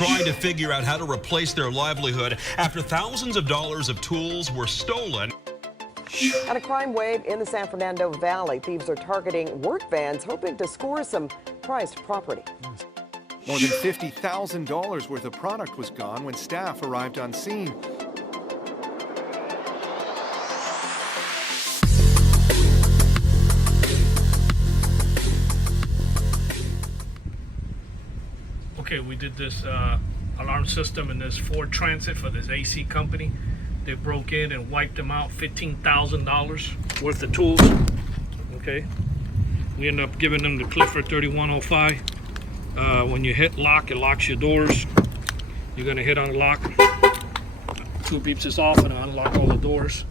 trying to figure out how to replace their livelihood after thousands of dollars of tools were stolen. At a crime wave in the San Fernando Valley, thieves are targeting work vans, hoping to score some prized property. More than $50,000 worth of product was gone when staff arrived on scene. Okay, we did this alarm system in this Ford Transit for this AC company. They broke in and wiped them out, $15,000 worth of tools. Okay, we ended up giving them the Clifford 3105. When you hit lock, it locks your doors. You're gonna hit unlock. 2 beeps is off and it'll unlock all the doors.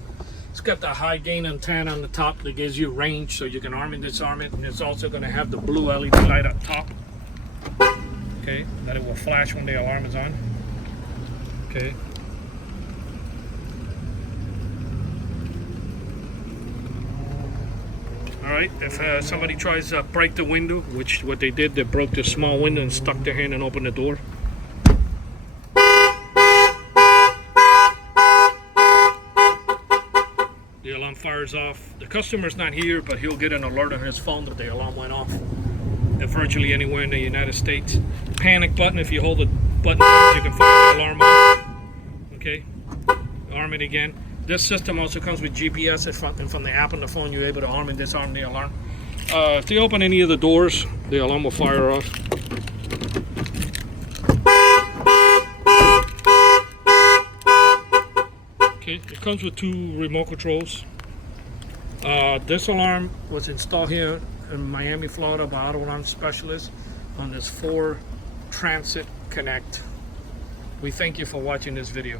It's got the high gain antenna on the top that gives you range so you can arm and disarm it. And it's also gonna have the blue LED light up top. Okay, that it will flash when the alarm is on. Okay. All right, if somebody tries to break the window, which what they did, they broke the small window and stuck their hand and opened the door. The alarm fires off. The customer's not here, but he'll get an alert on his phone that the alarm went off. Virtually anywhere in the United States. Panic button, if you hold the button down, you can fire the alarm off. Okay, arm it again. This system also comes with GPS and from the app on the phone, you're able to arm and disarm the alarm. If you open any of the doors, the alarm will fire off. Okay, it comes with 2 remote controls. This alarm was installed here in Miami, Florida by Auto Alarm Specialist on this Ford Transit Connect. We thank you for watching this video.